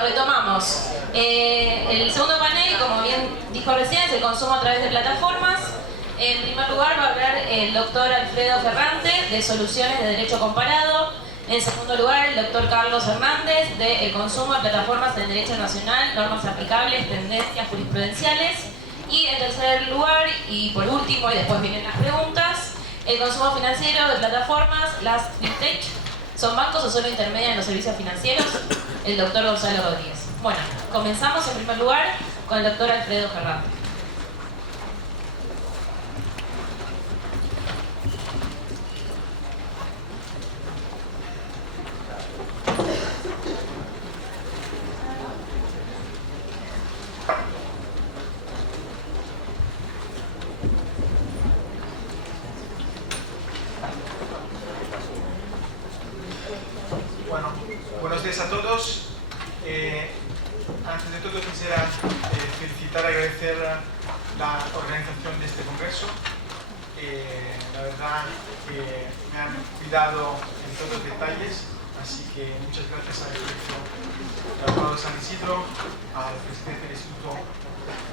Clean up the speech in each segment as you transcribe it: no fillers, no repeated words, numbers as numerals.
Bueno, retomamos. El segundo panel, como bien dijo recién, es el consumo a través de plataformas. En primer lugar va a hablar el doctor Alfredo Ferrante, de Soluciones de Derecho Comparado. En segundo lugar, el doctor Carlos Hernández, de El consumo de plataformas en Derecho Nacional, normas aplicables, tendencias jurisprudenciales. Y en tercer lugar, y por último, y después vienen las preguntas, el consumo financiero de plataformas, las fintech. ¿Son bancos o solo intermedian en los servicios financieros? El doctor Gonzalo Rodríguez. Bueno, comenzamos en primer lugar con el doctor Alfredo Ferrante. Bueno, buenos días a todos. Antes de todo quisiera felicitar y agradecer la organización de este congreso. La verdad que me han cuidado en todos los detalles, así que muchas gracias al Tratado de San Isidro, al presidente del Instituto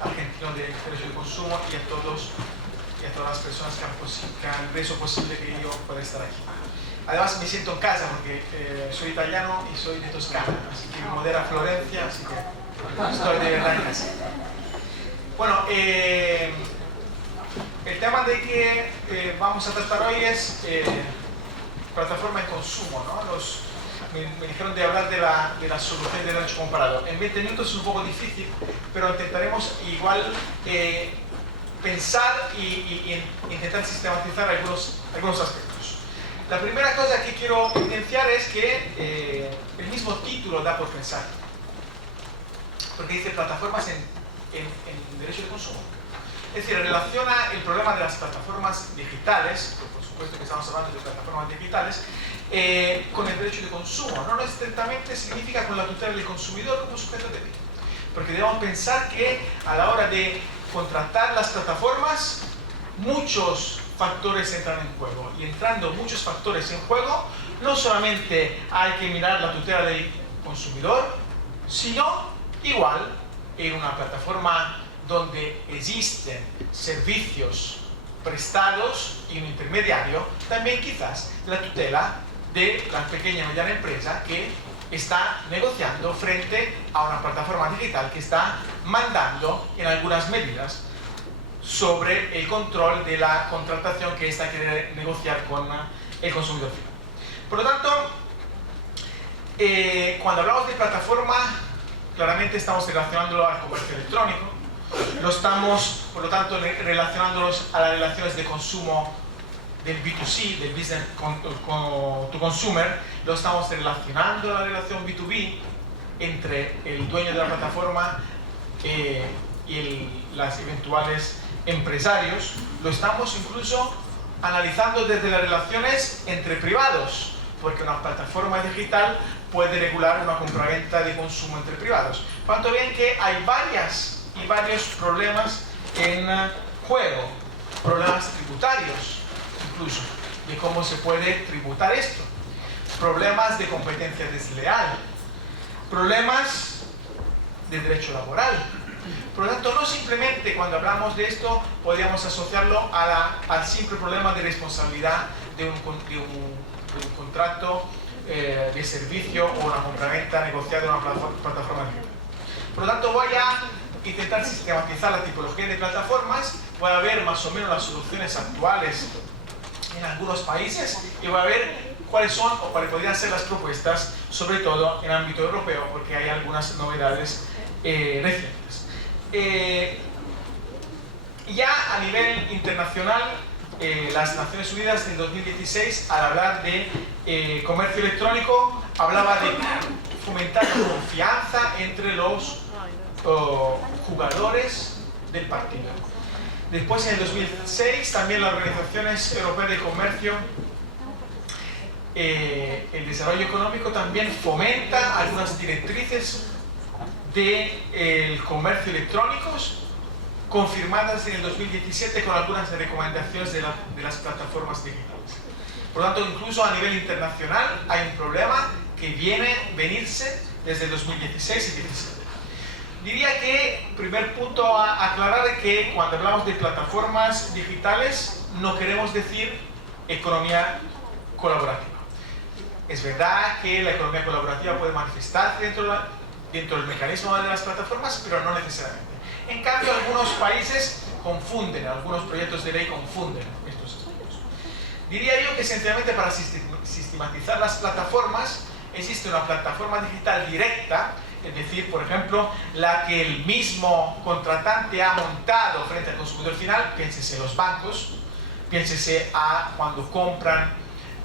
Argentino de Derecho del Consumo y a todas las personas que han hecho posible que yo pueda estar aquí. Además me siento en casa porque soy italiano y soy de Toscana, así que me modera Florencia, así que estoy de verdad en casa. Bueno, el tema de que vamos a tratar hoy es plataforma de consumo, ¿no? Me dijeron de hablar de la solución de derecho comparado. En 20 minutos es un poco difícil, pero intentaremos igual pensar y intentar sistematizar algunos aspectos. La primera cosa que quiero evidenciar es que el mismo título da por pensar, porque dice plataformas en derecho de consumo. Es decir, relaciona el problema de las plataformas digitales, por supuesto que estamos hablando de plataformas digitales, con el derecho de consumo. No estrictamente significa con la tutela del consumidor como sujeto de derecho, porque debemos pensar que a la hora de contratar las plataformas, muchos factores entran en juego, y entrando muchos factores en juego, no solamente hay que mirar la tutela del consumidor, sino igual en una plataforma donde existen servicios prestados y un intermediario, también quizás la tutela de la pequeña y mediana empresa que está negociando frente a una plataforma digital que está mandando en algunas medidas sobre el control de la contratación que ésta quiere negociar con el consumidor final. Por lo tanto, cuando hablamos de plataforma, claramente estamos relacionándolo al comercio electrónico, lo estamos, por lo tanto, relacionándolos a las relaciones de consumo del B2C, del business to consumer, lo estamos relacionando a la relación B2B entre el dueño de la plataforma y las eventuales empresarios, lo estamos incluso analizando desde las relaciones entre privados, porque una plataforma digital puede regular una compraventa de consumo entre privados. Cuanto bien que hay varios problemas en juego, problemas tributarios incluso, de cómo se puede tributar esto, problemas de competencia desleal, problemas de derecho laboral. Por lo tanto, no simplemente cuando hablamos de esto podríamos asociarlo al simple problema de responsabilidad de un contrato de servicio o una compraventa negociada en una plataforma digital. Por lo tanto, voy a intentar sistematizar la tipología de plataformas, voy a ver más o menos las soluciones actuales en algunos países y voy a ver cuáles son o cuáles podrían ser las propuestas, sobre todo en ámbito europeo, porque hay algunas novedades recientes. Ya a nivel internacional, las Naciones Unidas en 2016, al hablar de comercio electrónico, hablaba de fomentar la confianza entre los jugadores del partido. Después, en el 2006, también las organizaciones europeas de comercio, el desarrollo económico también fomenta algunas directrices del comercio electrónico, confirmadas en el 2017 con algunas recomendaciones de las plataformas digitales. Por lo tanto, incluso a nivel internacional hay un problema que viene a venirse desde 2016 y 2017. Diría que, primer punto a aclarar, es que cuando hablamos de plataformas digitales no queremos decir economía colaborativa. Es verdad que la economía colaborativa puede manifestarse dentro del mecanismo de las plataformas, pero no necesariamente. En cambio, algunos países confunden, algunos proyectos de ley confunden estos aspectos. Diría yo que sencillamente para sistematizar las plataformas existe una plataforma digital directa, es decir, por ejemplo, la que el mismo contratante ha montado frente al consumidor final, piénsese los bancos, piénsese a cuando compran,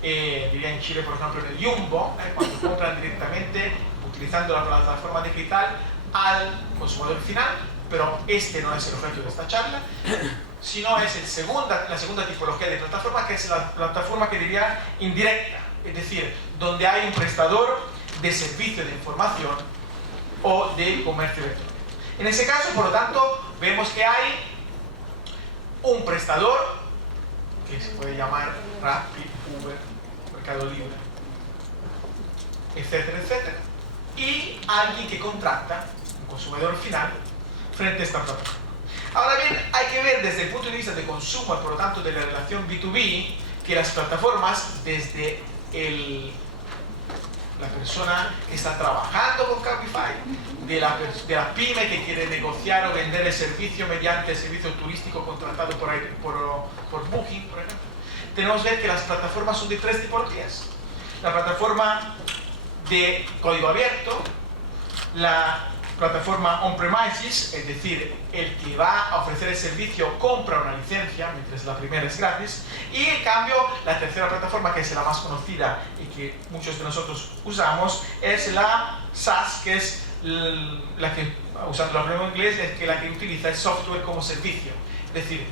diría en Chile, por ejemplo, en el Jumbo, cuando compran directamente, utilizando la plataforma digital, al consumidor final, pero este no es el objeto de esta charla, sino es la segunda tipología de plataforma, que es la plataforma que diría indirecta, es decir, donde hay un prestador de servicio de información o de comercio electrónico. En ese caso, por lo tanto, vemos que hay un prestador, que se puede llamar Rappi, Uber, Mercado Libre, etcétera, etcétera, y alguien que contrata, un consumidor final, frente a esta plataforma. Ahora bien, hay que ver desde el punto de vista de consumo y por lo tanto de la relación B2B, que las plataformas, desde la persona que está trabajando con Cabify, de la pyme que quiere negociar o vender el servicio mediante el servicio turístico contratado por Booking, por ejemplo, tenemos que ver que las plataformas son de tres tipologías. La plataforma de código abierto, la plataforma on-premises, es decir, el que va a ofrecer el servicio compra una licencia, mientras la primera es gratis, y en cambio la tercera plataforma, que es la más conocida y que muchos de nosotros usamos, es la SaaS, que es la que, usando el acrónimo inglés, es que la que utiliza el software como servicio, es decir,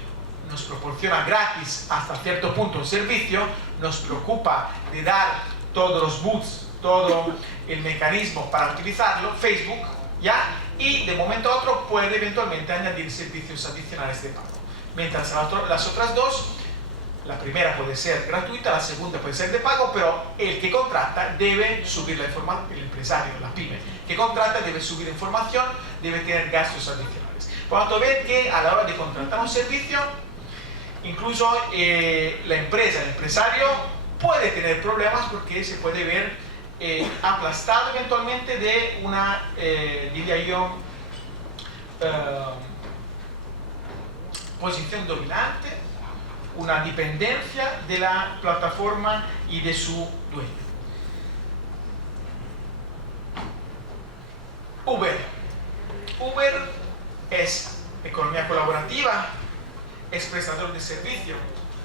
nos proporciona gratis hasta cierto punto un servicio, nos preocupa de dar todos los boots, todo el mecanismo para utilizarlo, Facebook, ¿ya? Y de momento a otro puede eventualmente añadir servicios adicionales de pago. Mientras las otras dos, la primera puede ser gratuita, la segunda puede ser de pago, pero el que contrata debe subir la información, el empresario, la pyme, que contrata debe subir información, debe tener gastos adicionales. Por lo tanto, ven que a la hora de contratar un servicio, incluso la empresa, el empresario, puede tener problemas porque se puede ver aplastado eventualmente de una, diría yo, posición dominante, una dependencia de la plataforma y de su dueño. Uber es economía colaborativa, es prestador de servicio.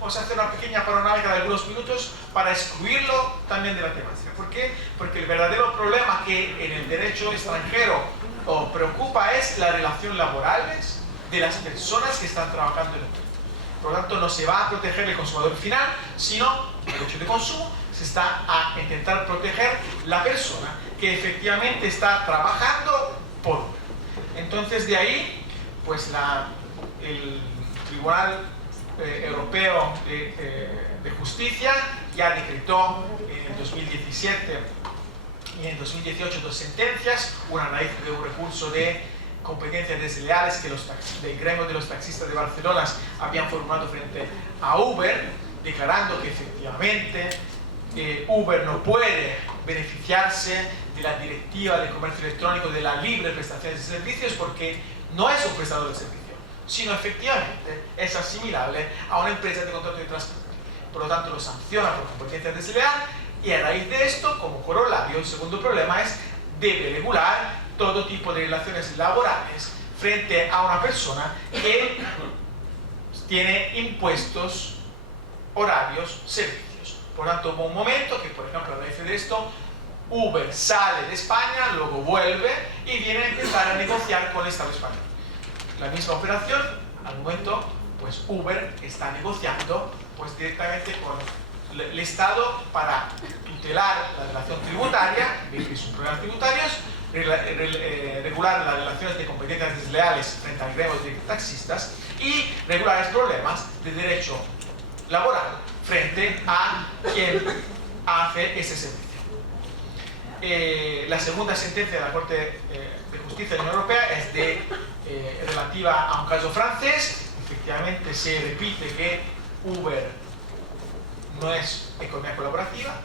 Vamos a hacer una pequeña panorámica de algunos minutos para excluirlo también de la temática. ¿Por qué? Porque el verdadero problema que en el derecho extranjero preocupa es las relaciones laborales de las personas que están trabajando en el mundo. Por lo tanto, no se va a proteger el consumidor final, sino el derecho de consumo se está a intentar proteger la persona que efectivamente está trabajando por Uber. Entonces, de ahí, pues el Tribunal Europeo de Justicia ya decretó en el 2017 y en 2018 dos sentencias, una a raíz de un recurso de competencias desleales que del gremio de los taxistas de Barcelona habían formulado frente a Uber, declarando que efectivamente Uber no puede beneficiarse de la directiva de comercio electrónico de la libre prestación de servicios porque no es un prestador de servicio, sino efectivamente es asimilable a una empresa de contrato de transporte. Por lo tanto, lo sanciona por competencia desleal y a raíz de esto, como corolario, el segundo problema es debe regular todo tipo de relaciones laborales frente a una persona que tiene impuestos, horarios, servicios. Por lo tanto, hubo un momento que, por ejemplo, a raíz de esto, Uber sale de España, luego vuelve y viene a empezar a negociar con el Estado español. La misma operación, al momento, pues Uber está negociando pues directamente con el Estado para tutelar la relación tributaria, de sus problemas tributarios, regular las relaciones de competencias desleales frente al gremio de taxistas y regular los problemas de derecho laboral frente a quien hace ese servicio. la segunda sentencia de la Corte de Justicia de la Unión Europea es relativa a un caso francés. Efectivamente se repite que Uber no es economía colaborativa,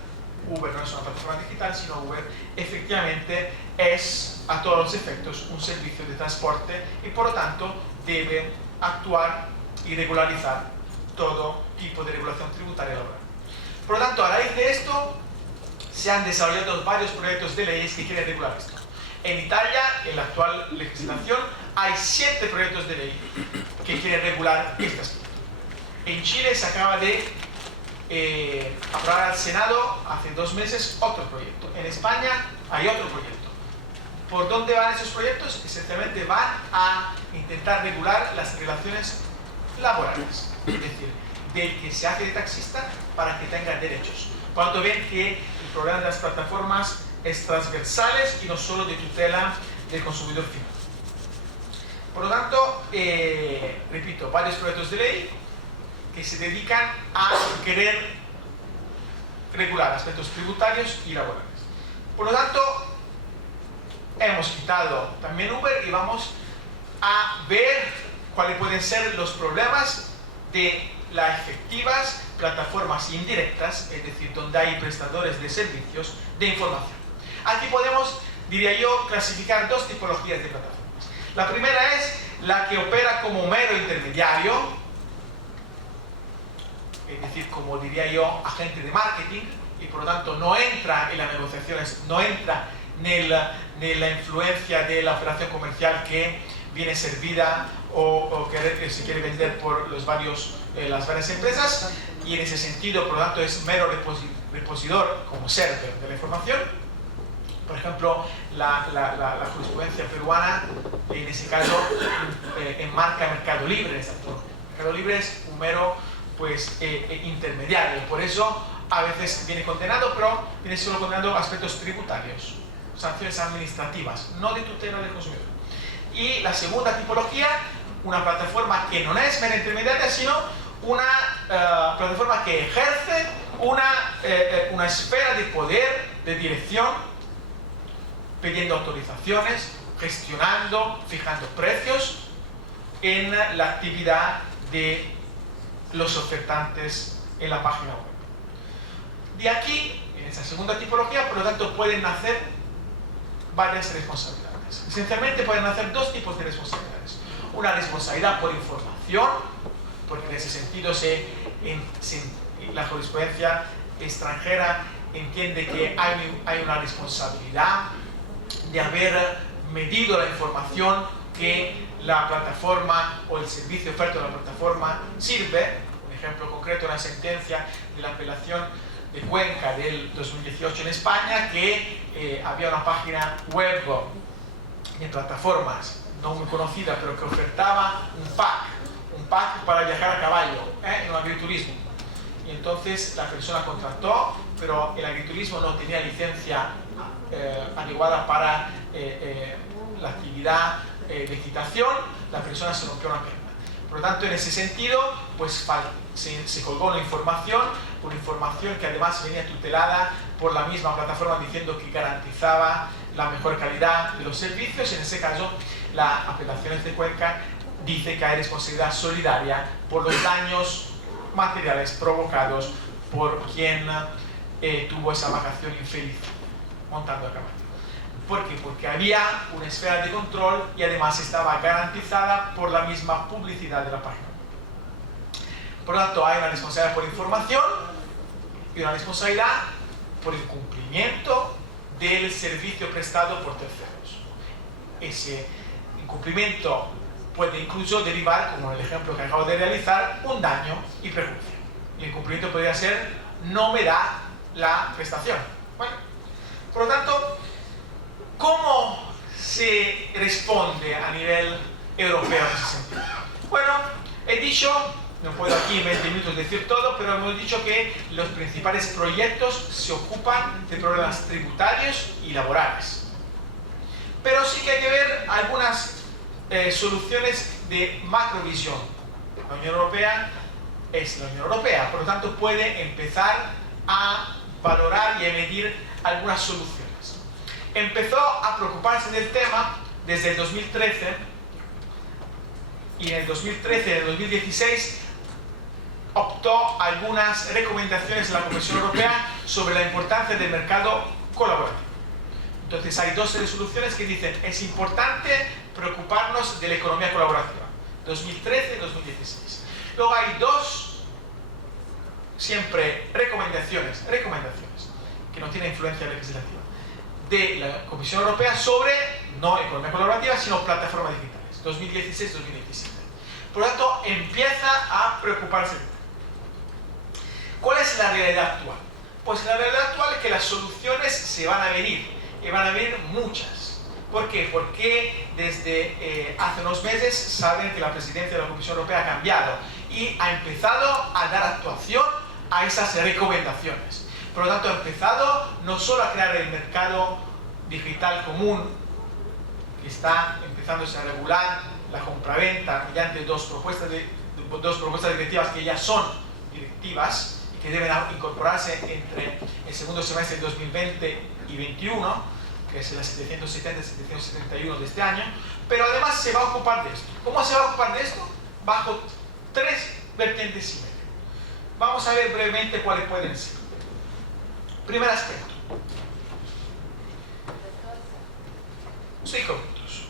Uber no es una plataforma digital, sino Uber efectivamente es a todos los efectos un servicio de transporte y por lo tanto debe actuar y regularizar todo tipo de regulación tributaria laboral. Por lo tanto, a raíz de esto se han desarrollado varios proyectos de leyes que quieren regular esto. En Italia, en la actual legislación, hay 7 proyectos de ley que quieren regular este aspecto. En Chile se acaba de aprobar al Senado hace 2 meses otro proyecto. En España hay otro proyecto. ¿Por dónde van esos proyectos? Esencialmente van a intentar regular las relaciones laborales. Es decir, del que se hace de taxista para que tenga derechos. Por lo tanto, ven que el problema de las plataformas es transversales y no solo de tutela del consumidor final. Por lo tanto, repito, varios proyectos de ley que se dedican a querer regular aspectos tributarios y laborales. Por lo tanto, hemos quitado también Uber y vamos a ver cuáles pueden ser los problemas de las efectivas plataformas indirectas, es decir, donde hay prestadores de servicios de información. Aquí podemos, diría yo, clasificar 2 tipologías de plataformas. La primera es la que opera como mero intermediario, es decir, como diría yo, agente de marketing, y por lo tanto no entra en las negociaciones, no entra en la influencia de la operación comercial que viene servida o que se quiere vender por las varias empresas, y en ese sentido, por lo tanto, es mero repositor como server de la información. Por ejemplo, la jurisprudencia peruana, en ese caso, enmarca Mercado Libre en esta forma. Mercado Libre es un mero intermediario, por eso a veces viene condenado, pero viene solo condenando aspectos tributarios, sanciones administrativas, no de tutela del consumidor. Y la segunda tipología, una plataforma que no es mera intermediaria, sino una plataforma que ejerce una esfera de poder, de dirección, pidiendo autorizaciones, gestionando, fijando precios en la actividad de los ofertantes en la página web. De aquí, en esa segunda tipología, por lo tanto, pueden nacer varias responsabilidades. Esencialmente pueden nacer 2 tipos de responsabilidades. Una responsabilidad por información, porque en ese sentido la jurisprudencia extranjera entiende que hay una responsabilidad de haber medido la información que la plataforma o el servicio oferto de la plataforma sirve. Un ejemplo concreto, una sentencia de la apelación de Cuenca del 2018 en España, que había una página web de plataformas no muy conocida, pero que ofertaba un pack para viajar a caballo en un agriturismo. Y entonces la persona contrató, pero el agriturismo no tenía licencia adecuada para la actividad de equitación. La persona se rompió una pierna. Por lo tanto, en ese sentido, pues se colgó una información que además venía tutelada por la misma plataforma, diciendo que garantizaba la mejor calidad de los servicios. En ese caso, la apelación de Cuenca dice que hay responsabilidad solidaria por los daños materiales provocados por quien tuvo esa vacación infeliz montando a caballo. ¿Por qué? Porque había una esfera de control y además estaba garantizada por la misma publicidad de la página. Por lo tanto, hay una responsabilidad por información y una responsabilidad por el cumplimiento del servicio prestado por terceros. Ese incumplimiento puede incluso derivar, como en el ejemplo que acabo de realizar, un daño y perjuicio. Y el cumplimiento podría ser: no me da la prestación. Bueno, por lo tanto, ¿cómo se responde a nivel europeo en ese sentido? Bueno, he dicho, no puedo aquí en 20 minutos decir todo, pero hemos dicho que los principales proyectos se ocupan de problemas tributarios y laborales. Pero sí que hay que ver algunas soluciones de macrovisión. La Unión Europea es la Unión Europea, por lo tanto puede empezar a valorar y a medir algunas soluciones. empezó a preocuparse del tema desde el 2013, y en el 2013 y en el 2016 optó algunas recomendaciones de la Comisión Europea sobre la importancia del mercado colaborativo. Entonces hay dos resoluciones que dicen es importante preocuparnos de la economía colaborativa, 2013 y 2016. Luego hay dos, siempre recomendaciones que no tienen influencia legislativa, de la Comisión Europea sobre, no economía colaborativa, sino plataformas digitales, 2016-2017. Por lo tanto, empieza a preocuparse. ¿Cuál es la realidad actual? Pues la realidad actual es que las soluciones se van a venir, y van a venir muchas. ¿Por qué? Porque desde hace unos meses saben que la presidencia de la Comisión Europea ha cambiado y ha empezado a dar actuación a esas recomendaciones. Por lo tanto, ha empezado no solo a crear el mercado digital común, que está empezándose a regular la compraventa mediante dos propuestas directivas que ya son directivas y que deben incorporarse entre el segundo semestre de 2020 y 2021, que es la 770 y 771 de este año, pero además se va a ocupar de esto. ¿Cómo se va a ocupar de esto? Bajo tres vertientes y medio. Vamos a ver brevemente cuáles pueden ser. Primer aspecto. 5 minutos.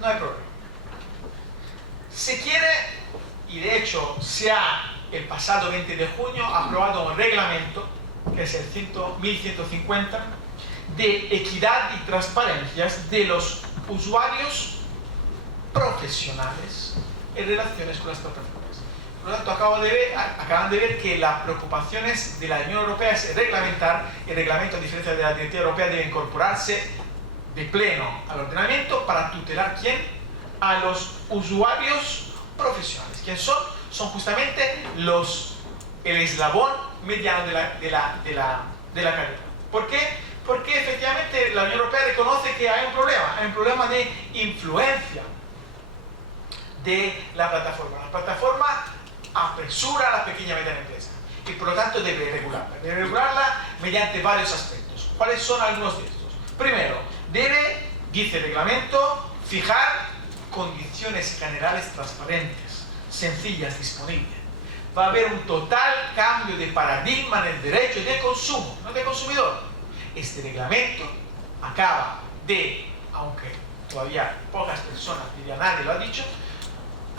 No hay problema. Se quiere, y de hecho se ha el pasado 20 de junio aprobado un reglamento, que es el 1150, de equidad y transparencia de los usuarios profesionales en relaciones con las plataformas. Por lo tanto, acaban de ver que las preocupaciones de la Unión Europea es reglamentar. El reglamento, a diferencia de la directiva europea, debe incorporarse de pleno al ordenamiento para tutelar ¿quién? A los usuarios profesionales. ¿Quién son? Son justamente el eslabón mediano de la cadena. ¿Por qué? Porque efectivamente la Unión Europea reconoce que hay un problema de influencia de la plataforma. La plataforma apresura a la pequeña y mediana empresa y por lo tanto debe regularla mediante varios aspectos. ¿Cuáles son algunos de estos? Primero, debe, dice el reglamento, fijar condiciones generales transparentes, sencillas, disponibles. Va a haber un total cambio de paradigma en el derecho de consumo, no de consumidor. Este reglamento acaba de, aunque todavía pocas personas, diría nadie lo ha dicho,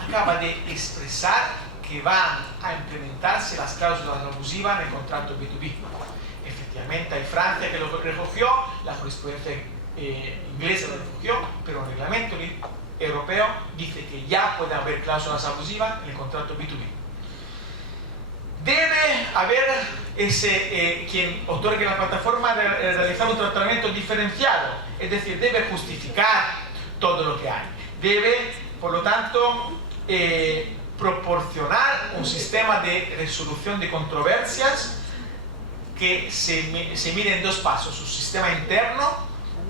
acaba de expresar que van a implementarse las cláusulas abusivas en el contrato B2B. Efectivamente hay Francia que lo recogió, la jurisprudencia inglesa lo recogió, pero el reglamento europeo dice que ya puede haber cláusulas abusivas en el contrato B2B. Debe haber quien otorgue la plataforma realizar un tratamiento diferenciado, es decir, debe justificar todo lo que hay. Debe, por lo tanto, proporcionar un sistema de resolución de controversias que se mide en dos pasos: su sistema interno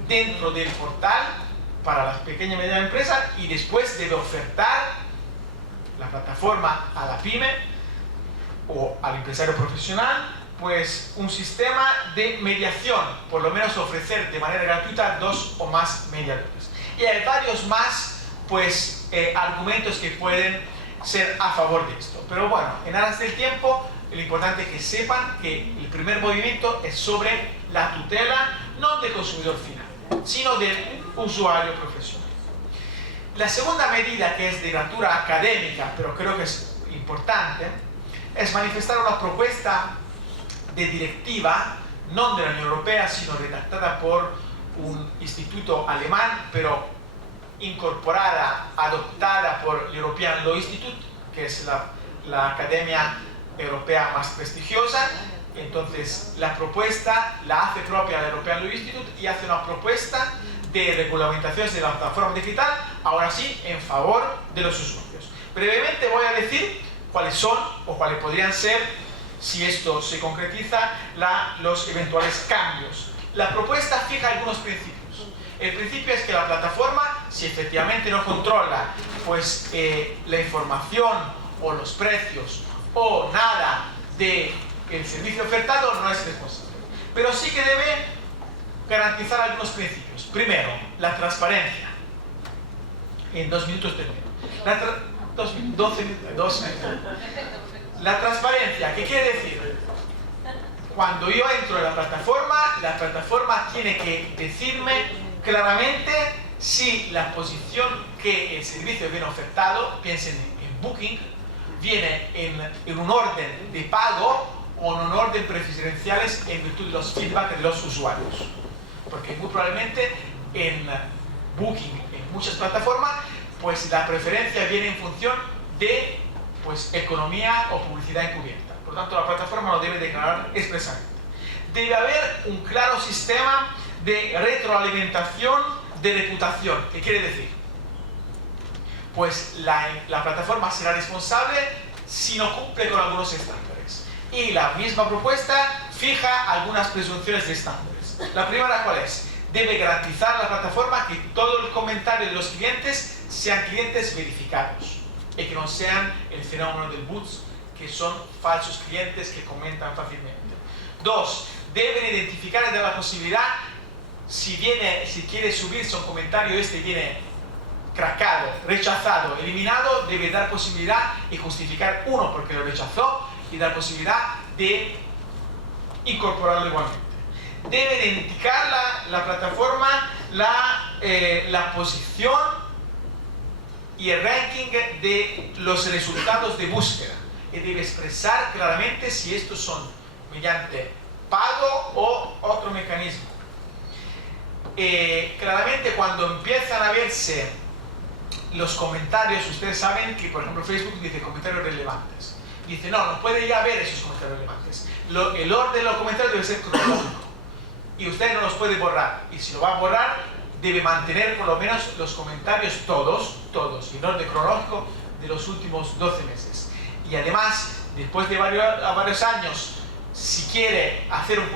dentro del portal para las pequeñas y medianas empresas, y después debe ofertar la plataforma a la pyme o al empresario profesional pues un sistema de mediación, por lo menos ofrecer de manera gratuita 2 o más mediadores. Y hay varios más pues argumentos que pueden ser a favor de esto, pero bueno, en aras del tiempo lo importante es que sepan que el primer movimiento es sobre la tutela no del consumidor final, sino del usuario profesional. La segunda medida, que es de natura académica, pero creo que es importante, es manifestar una propuesta de directiva, no de la Unión Europea, sino redactada por un instituto alemán, pero incorporada, adoptada por el European Law Institute, que es la academia europea más prestigiosa. Entonces, la propuesta la hace propia la European Law Institute y hace una propuesta de regulamentación de la plataforma digital, ahora sí, en favor de los usuarios. Brevemente voy a decir cuáles son o cuáles podrían ser, si esto se concretiza, los eventuales cambios. La propuesta fija algunos principios. El principio es que la plataforma, si efectivamente no controla pues, la información o los precios o nada del servicio ofertado, no es responsable. Pero sí que debe garantizar algunos principios. Primero, la transparencia. En 2 minutos termino. 12 minutos. La transparencia, ¿qué quiere decir? Cuando yo entro en la plataforma tiene que decirme claramente si la posición que el servicio viene ofertado, piensen en Booking, viene en un orden de pago o en un orden preferenciales en virtud de los feedback de los usuarios. Porque muy probablemente en Booking, en muchas plataformas, pues la preferencia viene en función de pues, economía o publicidad encubierta. Por lo tanto, la plataforma lo debe declarar expresamente. Debe haber un claro sistema de retroalimentación de reputación. ¿Qué quiere decir? Pues la plataforma será responsable si no cumple con algunos estándares. Y la misma propuesta fija algunas presunciones de estándares. La primera, ¿cuál es? Debe garantizar la plataforma que todo el comentario de los clientes sean clientes verificados y que no sean el fenómeno del bots, que son falsos clientes que comentan fácilmente. 2. Deben identificar y dar la posibilidad, si quiere subirse un comentario, este viene craquado, rechazado, eliminado, debe dar posibilidad y justificar uno porque lo rechazó y dar posibilidad de incorporarlo igualmente. Debe indicar la plataforma la posición y el ranking de los resultados de búsqueda y debe expresar claramente si estos son mediante pago o otro mecanismo. Claramente cuando empiezan a verse los comentarios, ustedes saben que por ejemplo Facebook dice comentarios relevantes. Dice no puede ya ver esos comentarios relevantes. El orden de los comentarios debe ser cronológico y usted no los puede borrar, y si lo va a borrar debe mantener por lo menos los comentarios todos en orden cronológico de los últimos 12 meses. Y además, después de varios años, si quiere hacer un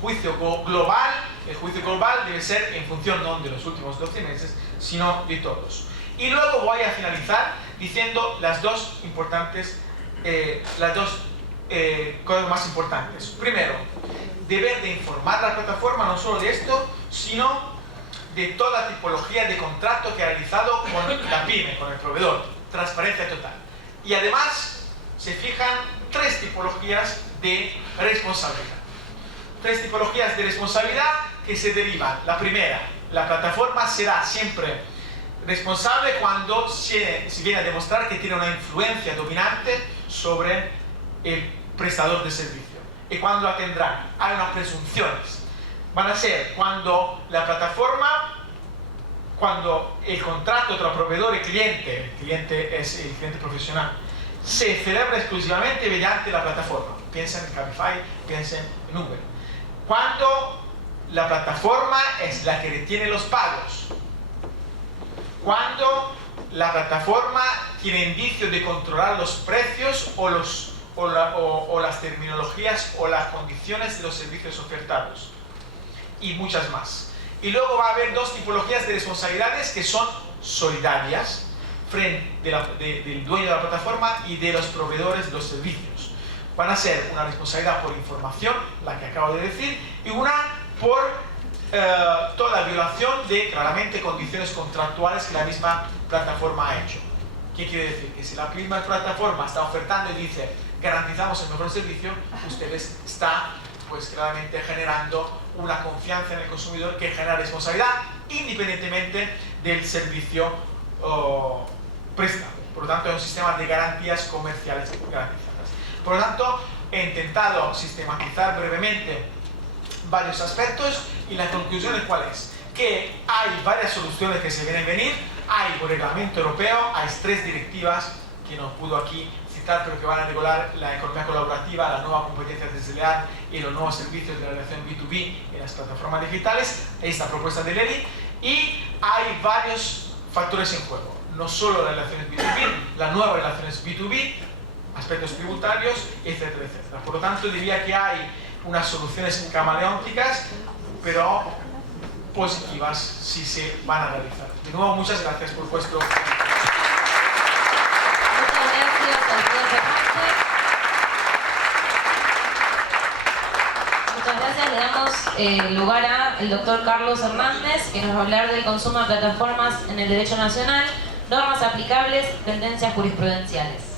juicio global, el juicio global debe ser en función no de los últimos 12 meses, sino de todos. Y luego voy a finalizar diciendo las dos cosas más importantes. Primero, deber de informar a la plataforma no solo de esto, sino de toda tipología de contrato que ha realizado con la pyme, con el proveedor. Transparencia total. Y además se fijan 3 tipologías de responsabilidad. 3 tipologías de responsabilidad que se derivan. La primera, la plataforma será siempre responsable cuando se viene a demostrar que tiene una influencia dominante sobre el prestador de servicio. ¿Y cuándo la tendrán? Hay unas presunciones. Van a ser cuando la plataforma, cuando el contrato entre el proveedor y cliente, el cliente es el cliente profesional, se celebra exclusivamente mediante la plataforma. Piensen en Cabify, piensen en Uber. Cuando la plataforma es la que retiene los pagos. Cuando la plataforma tiene indicios de controlar los precios o las terminologías o las condiciones de los servicios ofertados. Y muchas más. Y luego va a haber 2 tipologías de responsabilidades que son solidarias frente del dueño de la plataforma y de los proveedores de los servicios. Van a ser una responsabilidad por información, la que acabo de decir, y una por toda violación de claramente condiciones contractuales que la misma plataforma ha hecho. ¿Qué quiere decir? Que si la misma plataforma está ofertando y dice garantizamos el mejor servicio, ustedes están pues claramente generando una confianza en el consumidor que genera responsabilidad independientemente del servicio prestado. Por lo tanto, es un sistema de garantías comerciales garantizadas. Por lo tanto, he intentado sistematizar brevemente varios aspectos y la conclusión es cuál es. Que hay varias soluciones que se vienen a venir, hay por reglamento europeo, hay 3 directivas que no pudo aquí citar, pero que van a regular la economía colaborativa, la nueva competencia desleal y los nuevos servicios de la relación B2B en las plataformas digitales, esta propuesta de ley, y hay varios factores en juego, no solo las relaciones B2B, las nuevas relaciones B2B, aspectos tributarios, etcétera, etcétera. Por lo tanto, diría que hay unas soluciones camaleónicas, pero positivas si se van a realizar. De nuevo, muchas gracias por vuestro tiempo. Muchas gracias, le damos damos lugar al doctor Carlos Hernández, que nos va a hablar del consumo de plataformas en el derecho nacional, normas aplicables, tendencias jurisprudenciales.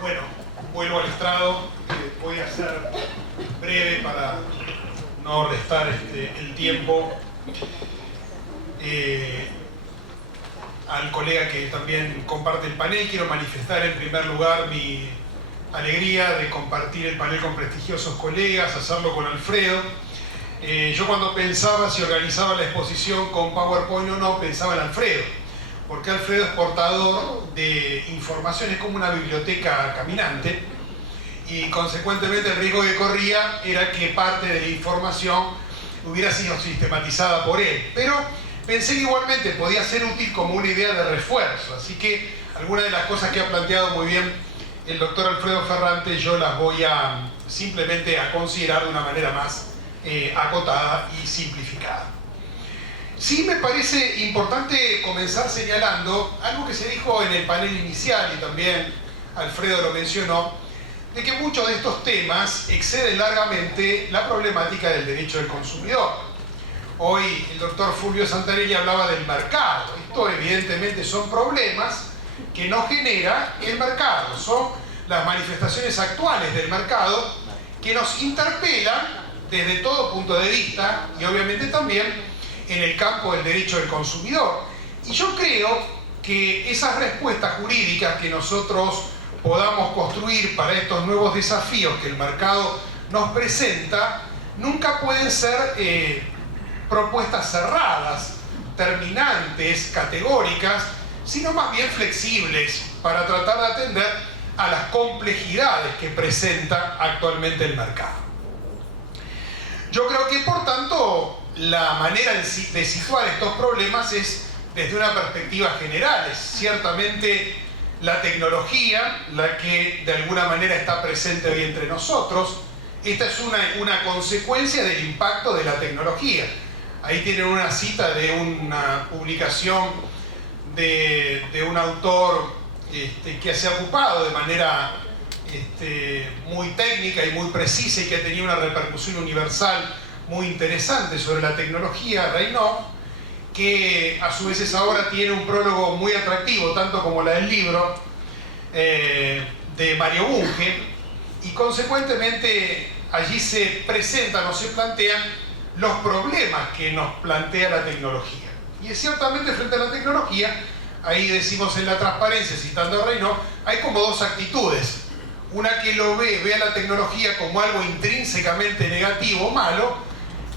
Bueno, vuelvo al estrado. Voy a ser breve para no restar el tiempo al colega que también comparte el panel. Quiero manifestar en primer lugar mi alegría de compartir el panel con prestigiosos colegas, hacerlo con Alfredo. Yo cuando pensaba si organizaba la exposición con PowerPoint o no, pensaba en Alfredo, porque Alfredo es portador de información, es como una biblioteca caminante, y consecuentemente el riesgo que corría era que parte de la información hubiera sido sistematizada por él. Pero pensé que igualmente podía ser útil como una idea de refuerzo, así que algunas de las cosas que ha planteado muy bien el doctor Alfredo Ferrante yo las voy a simplemente a considerar de una manera más acotada y simplificada. Sí me parece importante comenzar señalando algo que se dijo en el panel inicial y también Alfredo lo mencionó, de que muchos de estos temas exceden largamente la problemática del derecho del consumidor. Hoy el doctor Fulvio Santarelli hablaba del mercado. Esto evidentemente son problemas que no genera el mercado, son las manifestaciones actuales del mercado que nos interpelan desde todo punto de vista y obviamente también en el campo del derecho del consumidor. Y yo creo que esas respuestas jurídicas que nosotros podamos construir para estos nuevos desafíos que el mercado nos presenta, nunca pueden ser propuestas cerradas, terminantes, categóricas, sino más bien flexibles para tratar de atender a las complejidades que presenta actualmente el mercado. Yo creo que, por tanto, la manera de situar estos problemas es desde una perspectiva general. Es ciertamente la tecnología la que de alguna manera está presente hoy entre nosotros. Esta es una consecuencia del impacto de la tecnología. Ahí tienen una cita de una publicación de un autor que se ha ocupado de manera muy técnica y muy precisa y que ha tenido una repercusión universal muy interesante sobre la tecnología, Reynaud, que a su vez ahora tiene un prólogo muy atractivo, tanto como la del libro de Mario Bunge, y consecuentemente allí se presentan o se plantean los problemas que nos plantea la tecnología. Y es ciertamente frente a la tecnología, ahí decimos en la transparencia, citando a Reynaud, hay como dos actitudes. Una que ve a la tecnología como algo intrínsecamente negativo o malo,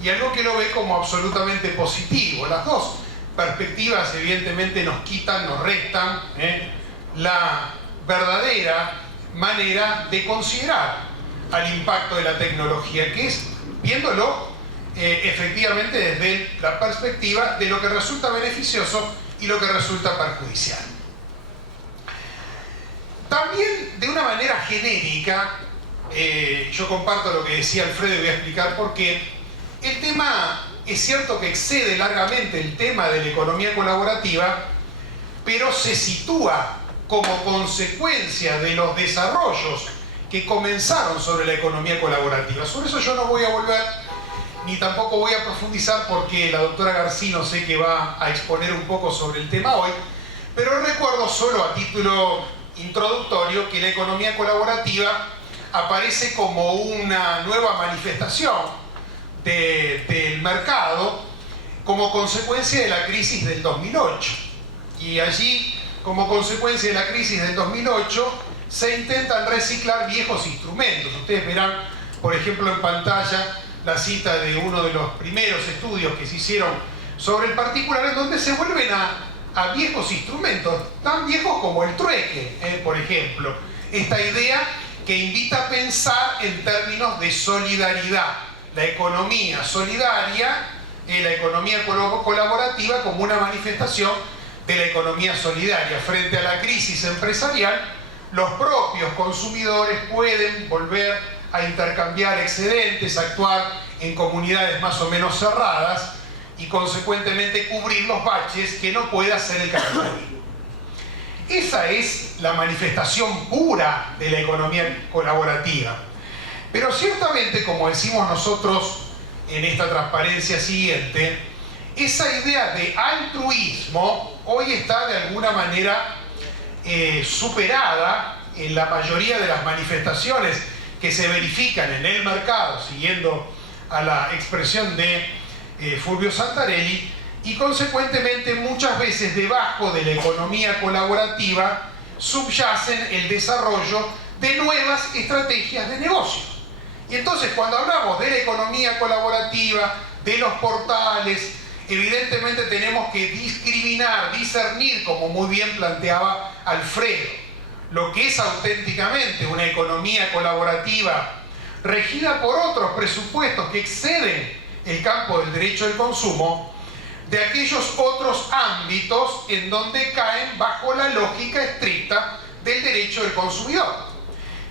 y algo que lo ve como absolutamente positivo. Las dos perspectivas evidentemente nos quitan, nos restan la verdadera manera de considerar al impacto de la tecnología, que es viéndolo efectivamente desde la perspectiva de lo que resulta beneficioso y lo que resulta perjudicial. También de una manera genérica, yo comparto lo que decía Alfredo y voy a explicar por qué. El tema es cierto que excede largamente el tema de la economía colaborativa, pero se sitúa como consecuencia de los desarrollos que comenzaron sobre la economía colaborativa. Sobre eso yo no voy a volver, ni tampoco voy a profundizar porque la doctora Garcino sé que va a exponer un poco sobre el tema hoy, pero recuerdo solo a título introductorio que la economía colaborativa aparece como una nueva manifestación del mercado como consecuencia de la crisis del 2008. Y allí, como consecuencia de la crisis del 2008, se intentan reciclar viejos instrumentos. Ustedes verán, por ejemplo, en pantalla la cita de uno de los primeros estudios que se hicieron sobre el particular, en donde se vuelven a viejos instrumentos, tan viejos como el trueque, por ejemplo. Esta idea que invita a pensar en términos de solidaridad. La economía solidaria la economía colaborativa como una manifestación de la economía solidaria. Frente a la crisis empresarial, los propios consumidores pueden volver a intercambiar excedentes, actuar en comunidades más o menos cerradas y consecuentemente cubrir los baches que no puede hacer el capitalismo. Esa es la manifestación pura de la economía colaborativa. Pero ciertamente, como decimos nosotros en esta transparencia siguiente, esa idea de altruismo hoy está de alguna manera superada en la mayoría de las manifestaciones que se verifican en el mercado, siguiendo a la expresión de Fulvio Santarelli, y consecuentemente muchas veces debajo de la economía colaborativa subyacen el desarrollo de nuevas estrategias de negocios. Y entonces cuando hablamos de la economía colaborativa, de los portales, evidentemente tenemos que discernir, como muy bien planteaba Alfredo, lo que es auténticamente una economía colaborativa regida por otros presupuestos que exceden el campo del derecho del consumo, de aquellos otros ámbitos en donde caen bajo la lógica estricta del derecho del consumidor.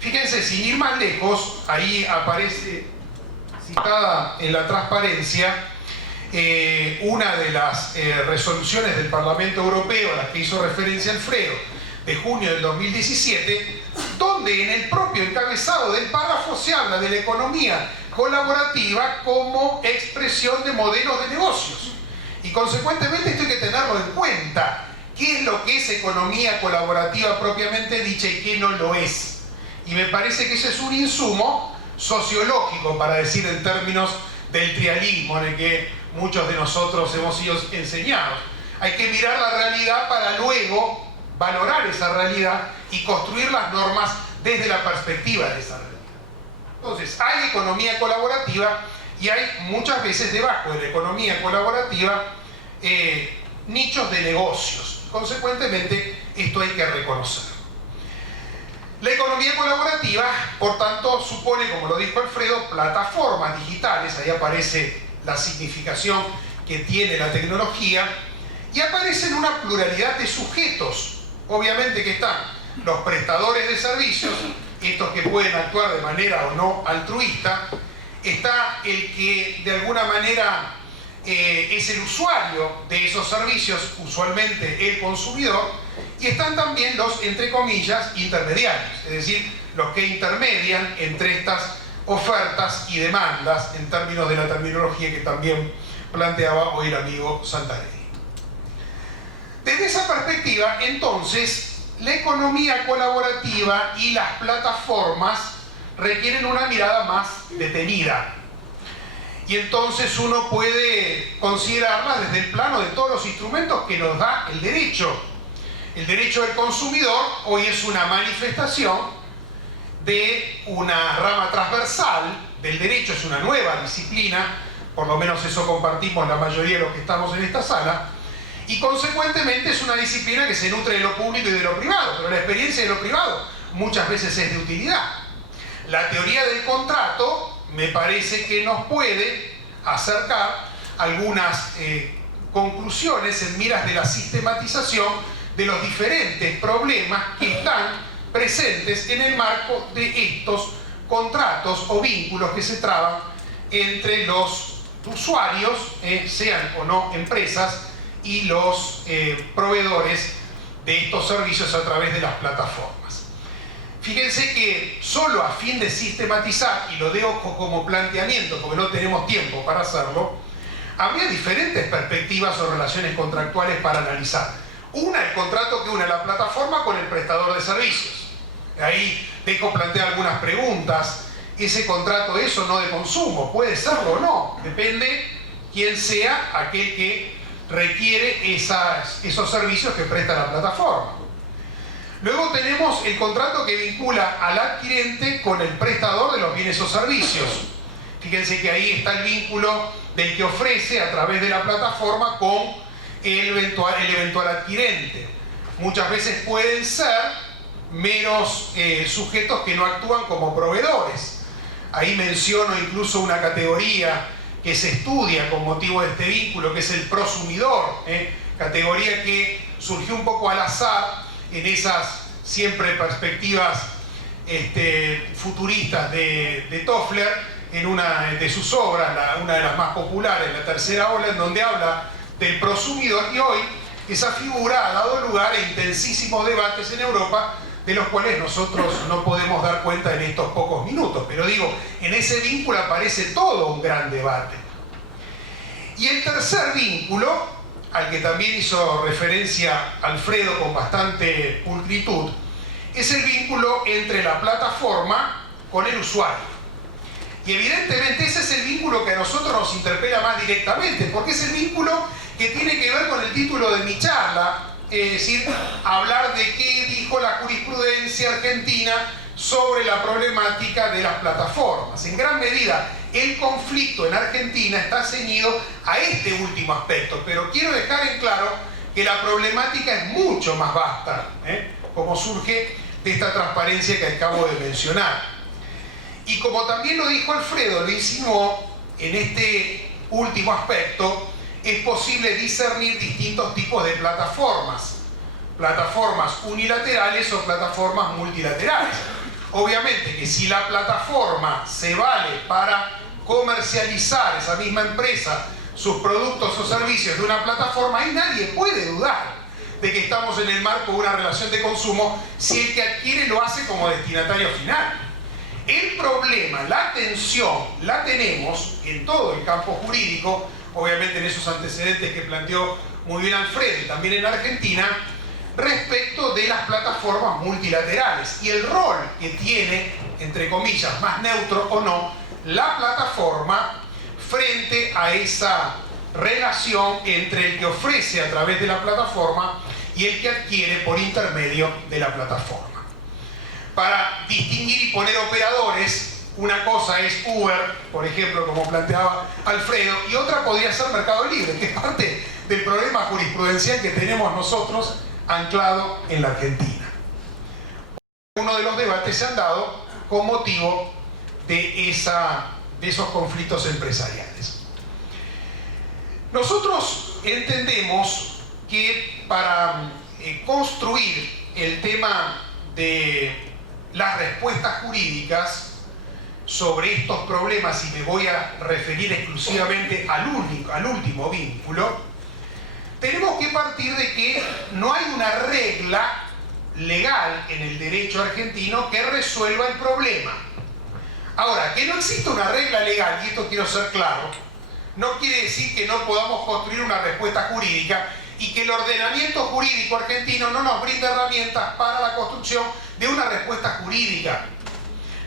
Fíjense, sin ir más lejos, ahí aparece citada en la transparencia una de las resoluciones del Parlamento Europeo a las que hizo referencia Alfredo, de junio del 2017, donde en el propio encabezado del párrafo se habla de la economía colaborativa como expresión de modelos de negocios. Y consecuentemente esto hay que tenerlo en cuenta. ¿Qué es lo que es economía colaborativa propiamente dicha y qué no lo es? Y me parece que ese es un insumo sociológico, para decir en términos del trialismo en el que muchos de nosotros hemos sido enseñados. Hay que mirar la realidad para luego valorar esa realidad y construir las normas desde la perspectiva de esa realidad. Entonces, hay economía colaborativa y hay muchas veces debajo de la economía colaborativa nichos de negocios. Consecuentemente, esto hay que reconocerlo. La economía colaborativa, por tanto, supone, como lo dijo Alfredo, plataformas digitales. Ahí aparece la significación que tiene la tecnología y aparecen una pluralidad de sujetos. Obviamente que están los prestadores de servicios, estos que pueden actuar de manera o no altruista. Está el que de alguna manera es el usuario de esos servicios, usualmente el consumidor, y están también los, entre comillas, intermediarios, es decir, los que intermedian entre estas ofertas y demandas, en términos de la terminología que también planteaba hoy el amigo Santarelli. Desde esa perspectiva, entonces, la economía colaborativa y las plataformas requieren una mirada más detenida. Y entonces uno puede considerarlas desde el plano de todos los instrumentos que nos da el derecho. El derecho del consumidor hoy es una manifestación de una rama transversal del derecho, es una nueva disciplina, por lo menos eso compartimos la mayoría de los que estamos en esta sala, y consecuentemente es una disciplina que se nutre de lo público y de lo privado, pero la experiencia de lo privado muchas veces es de utilidad. La teoría del contrato me parece que nos puede acercar algunas conclusiones en miras de la sistematización de los diferentes problemas que están presentes en el marco de estos contratos o vínculos que se traban entre los usuarios, sean o no empresas, y los proveedores de estos servicios a través de las plataformas. Fíjense que solo a fin de sistematizar, y lo dejo como planteamiento porque no tenemos tiempo para hacerlo, habría diferentes perspectivas o relaciones contractuales para analizar. Una, el contrato que une la plataforma con el prestador de servicios. Ahí dejo plantear algunas preguntas. ¿Ese contrato es o no de consumo? ¿Puede serlo o no? Depende quién sea aquel que requiere esos servicios que presta la plataforma. Luego tenemos el contrato que vincula al adquirente con el prestador de los bienes o servicios. Fíjense que ahí está el vínculo del que ofrece a través de la plataforma con el eventual adquirente. Muchas veces pueden ser meros sujetos que no actúan como proveedores. Ahí menciono incluso una categoría que se estudia con motivo de este vínculo, que es el prosumidor, categoría que surgió un poco al azar en esas siempre perspectivas futuristas de Toffler, en una de sus obras, una de las más populares, La tercera ola, en donde habla del prosumidor, y hoy esa figura ha dado lugar a intensísimos debates en Europa, de los cuales nosotros no podemos dar cuenta en estos pocos minutos. Pero digo, en ese vínculo aparece todo un gran debate. Y el tercer vínculo, al que también hizo referencia Alfredo con bastante pulcritud, es el vínculo entre la plataforma con el usuario. Y evidentemente ese es el vínculo que a nosotros nos interpela más directamente, porque es el vínculo que tiene que ver con el título de mi charla, es decir, hablar de qué dijo la jurisprudencia argentina sobre la problemática de las plataformas. En gran medida, el conflicto en Argentina está ceñido a este último aspecto, pero quiero dejar en claro que la problemática es mucho más vasta, como surge de esta transparencia que acabo de mencionar. Y como también lo dijo Alfredo, lo insinuó, en este último aspecto es posible discernir distintos tipos de plataformas. Plataformas unilaterales o plataformas multilaterales. Obviamente que si la plataforma se vale para comercializar, esa misma empresa, sus productos o servicios de una plataforma, ahí nadie puede dudar de que estamos en el marco de una relación de consumo si el que adquiere lo hace como destinatario final. El problema, la tensión, la tenemos en todo el campo jurídico, obviamente en esos antecedentes que planteó muy bien Alfredo, y también en Argentina, respecto de las plataformas multilaterales y el rol que tiene, entre comillas, más neutro o no, la plataforma frente a esa relación entre el que ofrece a través de la plataforma y el que adquiere por intermedio de la plataforma. Para distinguir y poner operadores, una cosa es Uber, por ejemplo, como planteaba Alfredo, y otra podría ser Mercado Libre, que es parte del problema jurisprudencial que tenemos nosotros anclado en la Argentina. Uno de los debates se han dado con motivo de esos conflictos empresariales. Nosotros entendemos que para construir el tema de las respuestas jurídicas sobre estos problemas, y me voy a referir exclusivamente al último vínculo, tenemos que partir de que no hay una regla legal en el derecho argentino que resuelva el problema. Ahora, que no exista una regla legal, y esto quiero ser claro, no quiere decir que no podamos construir una respuesta jurídica y que el ordenamiento jurídico argentino no nos brinde herramientas para la construcción de una respuesta jurídica.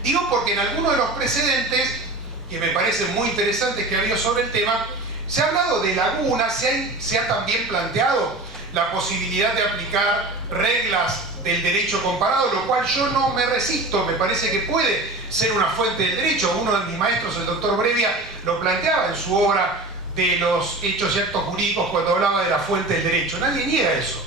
Digo porque en algunos de los precedentes, que me parecen muy interesantes que ha habido sobre el tema, se ha hablado de lagunas, se ha también planteado la posibilidad de aplicar reglas del derecho comparado, lo cual yo no me resisto, me parece que puede ser una fuente del derecho. Uno de mis maestros, el doctor Brevia, lo planteaba en su obra de los hechos y actos jurídicos cuando hablaba de la fuente del derecho. Nadie niega eso.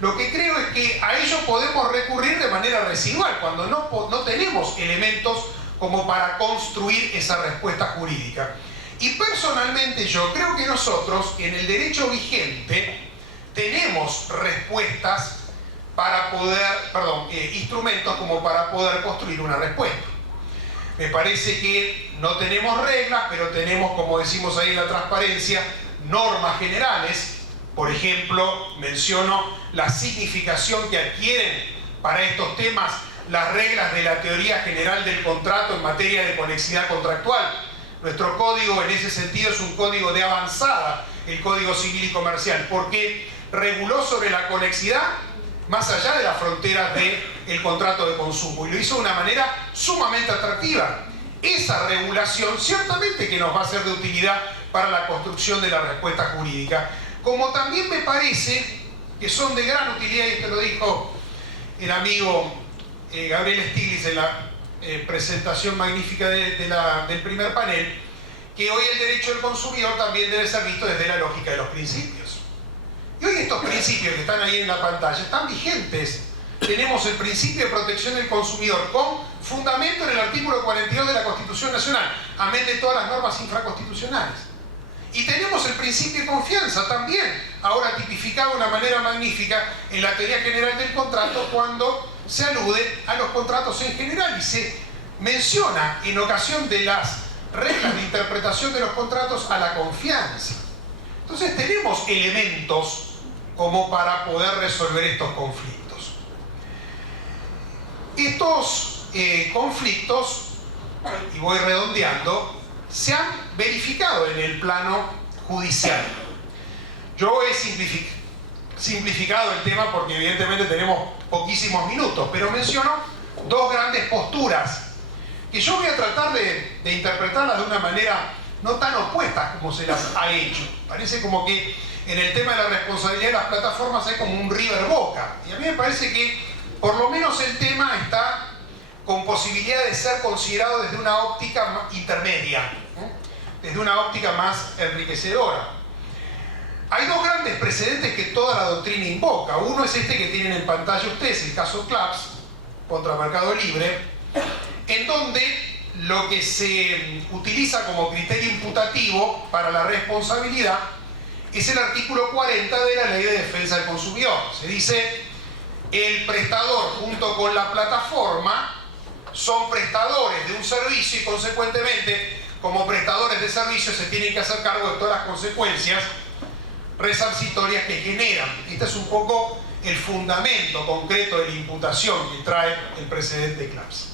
Lo que creo es que a ello podemos recurrir de manera residual, cuando no tenemos elementos como para construir esa respuesta jurídica. Y personalmente yo creo que nosotros, en el derecho vigente, tenemos respuestas para poder, instrumentos como para poder construir una respuesta. Me parece que no tenemos reglas, pero tenemos, como decimos ahí en la transparencia, normas generales. Por ejemplo, menciono la significación que adquieren para estos temas las reglas de la teoría general del contrato en materia de conexidad contractual. Nuestro código en ese sentido es un código de avanzada, el Código Civil y Comercial, porque reguló sobre la conexidad más allá de las fronteras del contrato de consumo, y lo hizo de una manera sumamente atractiva. Esa regulación ciertamente que nos va a ser de utilidad para la construcción de la respuesta jurídica, como también me parece que son de gran utilidad, y esto lo dijo el amigo Gabriel Stiglitz en la presentación magnífica del primer panel, que hoy el derecho del consumidor también debe ser visto desde la lógica de los principios. Y hoy estos principios que están ahí en la pantalla están vigentes. Tenemos el principio de protección del consumidor con fundamento en el artículo 42 de la Constitución Nacional, amén de todas las normas infraconstitucionales. Y tenemos el principio de confianza también, ahora tipificado de una manera magnífica en la teoría general del contrato, cuando se alude a los contratos en general y se menciona en ocasión de las reglas de interpretación de los contratos a la confianza. Entonces tenemos elementos como para poder resolver estos conflictos. Estos conflictos, y voy redondeando, se han verificado en el plano judicial. Yo he simplificado el tema porque evidentemente tenemos poquísimos minutos, pero menciono dos grandes posturas que yo voy a tratar de interpretarlas de una manera no tan opuesta como se las ha hecho. Parece como que en el tema de la responsabilidad de las plataformas hay como un River Boca, y a mí me parece que por lo menos el tema está con posibilidad de ser considerado desde una óptica intermedia, desde una óptica más enriquecedora. Hay dos grandes precedentes que toda la doctrina invoca. Uno es este que tienen en pantalla ustedes, el caso Claps contra Mercado Libre, en donde lo que se utiliza como criterio imputativo para la responsabilidad es el artículo 40 de la Ley de Defensa del Consumidor. Se dice, el prestador junto con la plataforma son prestadores de un servicio y consecuentemente como prestadores de servicios se tienen que hacer cargo de todas las consecuencias resarcitorias que generan. Este es un poco el fundamento concreto de la imputación que trae el precedente Claps.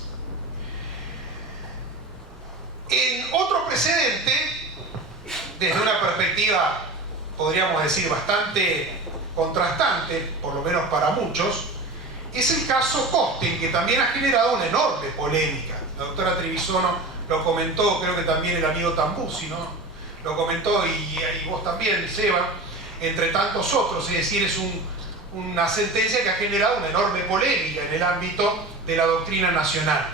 En otro precedente, desde una perspectiva, podríamos decir, bastante contrastante, por lo menos para muchos, es el caso Costen, que también ha generado una enorme polémica. La doctora Trevisono lo comentó, creo que también el amigo Tambuzzi, ¿no? Lo comentó y vos también, Seba, entre tantos otros. Es decir, es una sentencia que ha generado una enorme polémica en el ámbito de la doctrina nacional.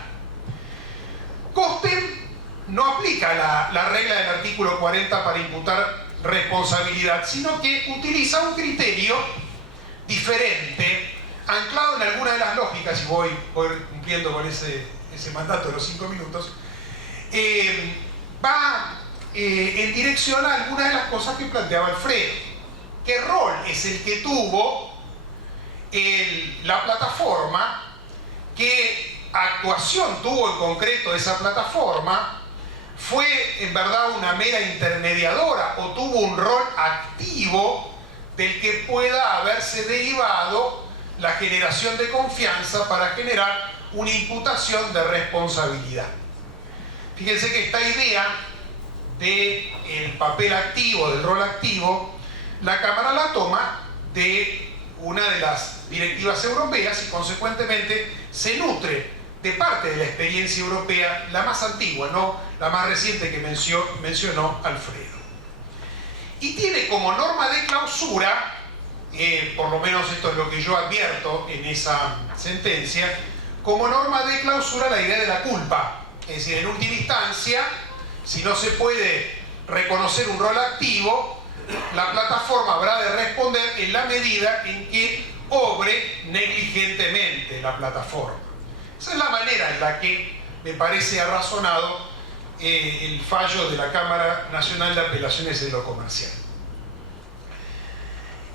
Costen no aplica la regla del artículo 40 para imputar responsabilidad, sino que utiliza un criterio diferente, anclado en alguna de las lógicas, y voy cumpliendo con ese mandato de los 5 minutos, va en dirección a algunas de las cosas que planteaba Alfredo. ¿Qué rol es el que tuvo la plataforma? ¿Qué actuación tuvo en concreto esa plataforma? ¿Fue en verdad una mera intermediadora o tuvo un rol activo del que pueda haberse derivado la generación de confianza para generar una imputación de responsabilidad? Fíjense que esta idea del papel activo, del rol activo, la Cámara la toma de una de las directivas europeas y consecuentemente se nutre de parte de la experiencia europea, la más antigua, no la más reciente que mencionó Alfredo. Y tiene como norma de clausura, por lo menos esto es lo que yo advierto en esa sentencia, como norma de clausura la idea de la culpa. Es decir, en última instancia, si no se puede reconocer un rol activo, la plataforma habrá de responder en la medida en que obre negligentemente la plataforma. Esa es la manera en la que me parece ha razonado el fallo de la Cámara Nacional de Apelaciones de lo Comercial.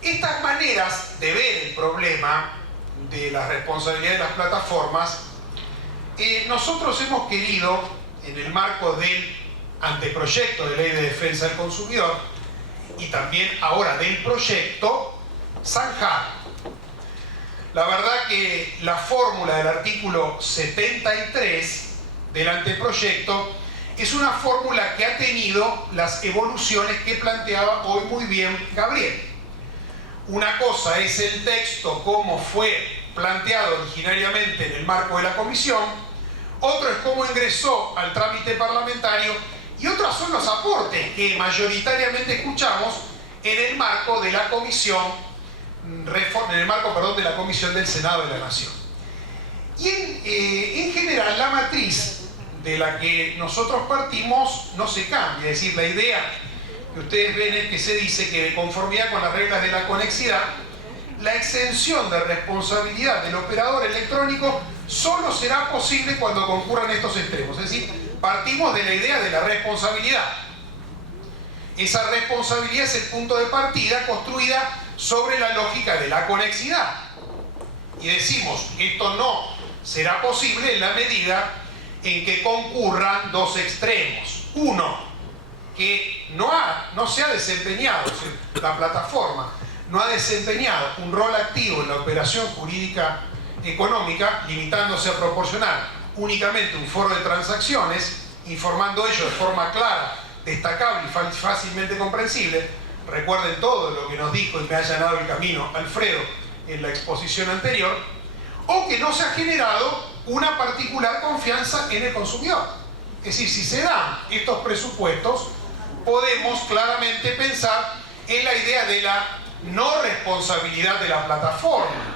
Estas maneras de ver el problema de la responsabilidad de las plataformas, nosotros hemos querido, en el marco del anteproyecto de Ley de Defensa del Consumidor y también ahora del proyecto, zanjar. La verdad que la fórmula del artículo 73 del anteproyecto es una fórmula que ha tenido las evoluciones que planteaba hoy muy bien Gabriel. Una cosa es el texto como fue planteado originariamente en el marco de la comisión, otro es cómo ingresó al trámite parlamentario y otros son los aportes que mayoritariamente escuchamos en el marco de la comisión de la Comisión del Senado de la Nación. Y en general la matriz de la que nosotros partimos no se cambia, es decir, la idea que ustedes ven es que se dice que de conformidad con las reglas de la conexidad, la exención de responsabilidad del operador electrónico solo será posible cuando concurran estos extremos, es decir, partimos de la idea de la responsabilidad. Esa responsabilidad es el punto de partida construida sobre la lógica de la conexidad. Y decimos, esto no será posible en la medida en que concurran dos extremos. Uno, que no se ha desempeñado, la plataforma no ha desempeñado un rol activo en la operación jurídica económica, limitándose a proporcionar únicamente un foro de transacciones, informando ello de forma clara, destacable y fácilmente comprensible. Recuerden todo lo que nos dijo y me ha allanado el camino Alfredo en la exposición anterior. O que no se ha generado una particular confianza en el consumidor. Es decir, si se dan estos presupuestos, podemos claramente pensar en la idea de la no responsabilidad de la plataforma.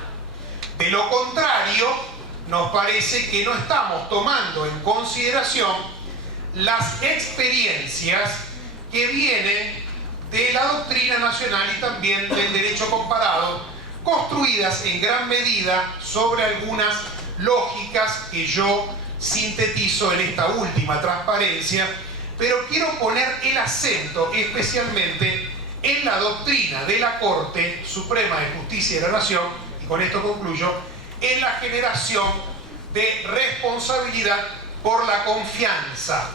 De lo contrario, nos parece que no estamos tomando en consideración las experiencias que vienen de la doctrina nacional y también del derecho comparado, construidas en gran medida sobre algunas lógicas que yo sintetizo en esta última transparencia, pero quiero poner el acento especialmente en la doctrina de la Corte Suprema de Justicia de la Nación, y con esto concluyo, en la generación de responsabilidad por la confianza.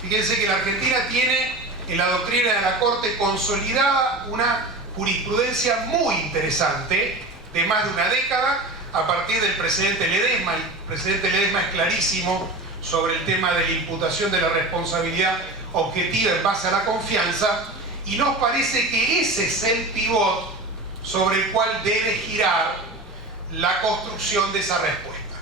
Fíjense que la Argentina tiene en la doctrina de la Corte consolidada una jurisprudencia muy interesante de más de una década a partir del presidente Ledesma. El presidente Ledesma es clarísimo sobre el tema de la imputación de la responsabilidad objetiva en base a la confianza, y nos parece que ese es el pivot sobre el cual debe girar la construcción de esa respuesta.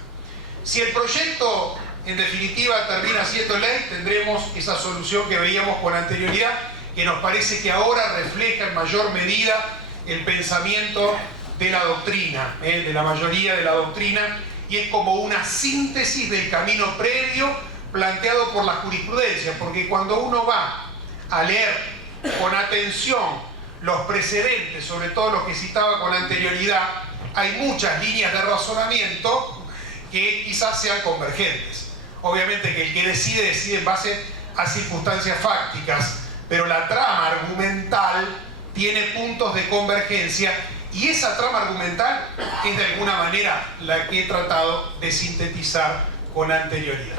Si el proyecto en definitiva termina siendo ley, tendremos esa solución que veíamos con anterioridad, que nos parece que ahora refleja en mayor medida el pensamiento de la doctrina, de la mayoría de la doctrina, y es como una síntesis del camino previo planteado por la jurisprudencia, porque cuando uno va a leer con atención los precedentes, sobre todo los que citaba con anterioridad, hay muchas líneas de razonamiento que quizás sean convergentes. Obviamente que el que decide en base a circunstancias fácticas, pero la trama argumental tiene puntos de convergencia, y esa trama argumental es de alguna manera la que he tratado de sintetizar con anterioridad.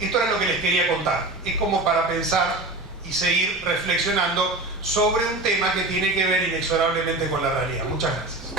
Esto era lo que les quería contar. Es como para pensar y seguir reflexionando sobre un tema que tiene que ver inexorablemente con la realidad. Muchas gracias.